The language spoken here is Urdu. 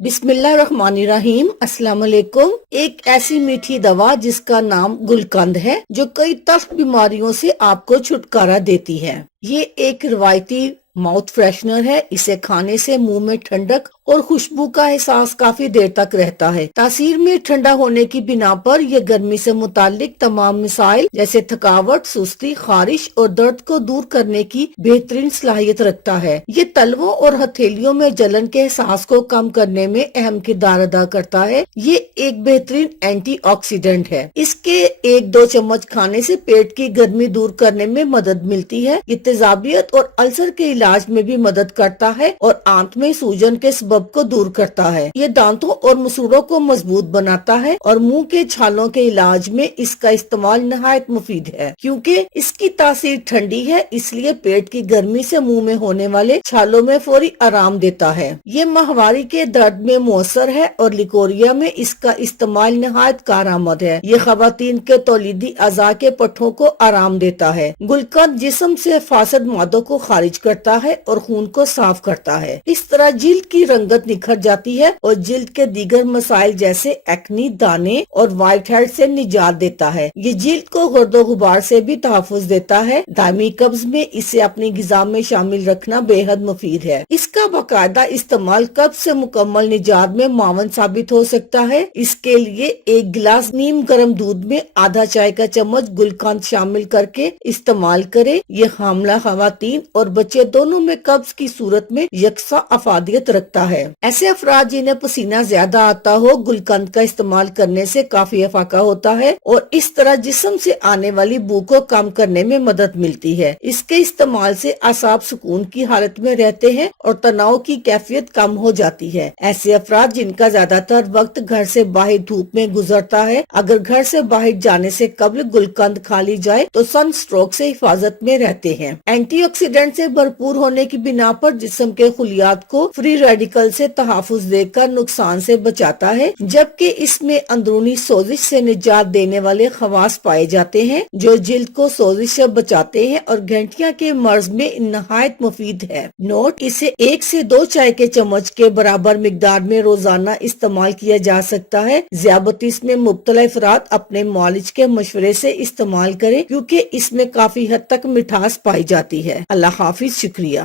بسم اللہ الرحمن الرحیم۔ السلام علیکم۔ ایک ایسی میٹھی دوا جس کا نام گلقند ہے جو کئی تلخ بیماریوں سے آپ کو چھٹکارا دیتی ہے۔ یہ ایک روایتی ماؤتھ فریشنر ہے۔ اسے کھانے سے منہ میں ٹھنڈک اور خوشبو کا احساس کافی دیر تک رہتا ہے۔ تاثیر میں ٹھنڈا ہونے کی بنا پر یہ گرمی سے متعلق تمام مسائل جیسے تھکاوٹ، سستی، خارش اور درد کو دور کرنے کی بہترین صلاحیت رکھتا ہے۔ یہ تلووں اور ہتھیلیوں میں جلن کے احساس کو کم کرنے میں اہم کردار ادا کرتا ہے۔ یہ ایک بہترین اینٹی آکسیڈنٹ ہے۔ اس کے 1-2 چمچ کھانے سے پیٹ کی گرمی دور کرنے میں مدد ملتی ہے۔ یہ تیزابیت اور السر کے علاج میں بھی مدد کرتا ہے اور آنت میں سوجن کے سبب کو دور کرتا ہے۔ یہ دانتوں اور مسوڑوں کو مضبوط بناتا ہے اور منہ کے چھالوں کے علاج میں اس کا استعمال نہایت مفید ہے۔ کیونکہ اس کی تاثیر ٹھنڈی ہے، اس لیے پیٹ کی گرمی سے منہ میں ہونے والے چھالوں میں فوری آرام دیتا ہے۔ یہ ماہواری کے درد میں مؤثر ہے اور لیکوریا میں اس کا استعمال نہایت کارآمد ہے۔ یہ خواتین کے تولیدی اعضاء کے پٹھوں کو آرام دیتا ہے۔ گلقند جسم سے فاسد مادوں کو خارج کرتا ہے اور خون کو صاف کرتا ہے۔ اس طرح جلد کی رنگت نکھر جاتی ہے اور جلد کے دیگر مسائل جیسے ایکنی، دانے اور وائٹ ہیڈ سے نجات دیتا ہے۔ یہ جلد کو گرد و غبار سے بھی تحفظ دیتا ہے۔ دائمی قبض میں اسے اپنی غذا میں شامل رکھنا بے حد مفید ہے۔ اس کا باقاعدہ استعمال قبض سے مکمل نجات میں معاون ثابت ہو سکتا ہے۔ اس کے لیے 1 گلاس نیم گرم دودھ میں آدھا چائے کا چمچ گلقند شامل کر کے استعمال کرے۔ یہ حاملہ خواتین اور بچے دونوں میں قبض کی صورت میں یکساں افادیت رکھتا ہے۔ ایسے افراد جنہیں پسینہ زیادہ آتا ہو، گلقند کا استعمال کرنے سے کافی افاقہ ہوتا ہے اور اس طرح جسم سے آنے والی بو کو کم کرنے میں مدد ملتی ہے۔ اس کے استعمال سے اعصاب سکون کی حالت میں رہتے ہیں اور تناؤ کی کیفیت کم ہو جاتی ہے۔ ایسے افراد جن کا زیادہ تر وقت گھر سے باہر دھوپ میں گزرتا ہے، اگر گھر سے باہر جانے سے قبل گلقند کھا لی جائے تو سن سٹروک سے حفاظت میں رہتے ہیں۔ اینٹی آکسیڈنٹ سے بھرپور ہونے کی بنا پر جسم کے خلیات کو فری ریڈیکل سے تحفظ دے کر نقصان سے بچاتا ہے، جبکہ اس میں اندرونی سوزش سے نجات دینے والے خواص پائے جاتے ہیں جو جلد کو سوزش سے بچاتے ہیں اور گھنٹیاں کے مرض میں نہایت مفید ہے۔ نوٹ: اسے 1 سے 2 چائے کے چمچ کے برابر مقدار میں روزانہ استعمال کیا جا سکتا ہے۔ ذیابیطس میں مبتلا افراد اپنے معالج کے مشورے سے استعمال کریں کیونکہ اس میں کافی حد تک مٹھاس پائی جاتی ہے۔ اللہ حافظ۔ شکریہ۔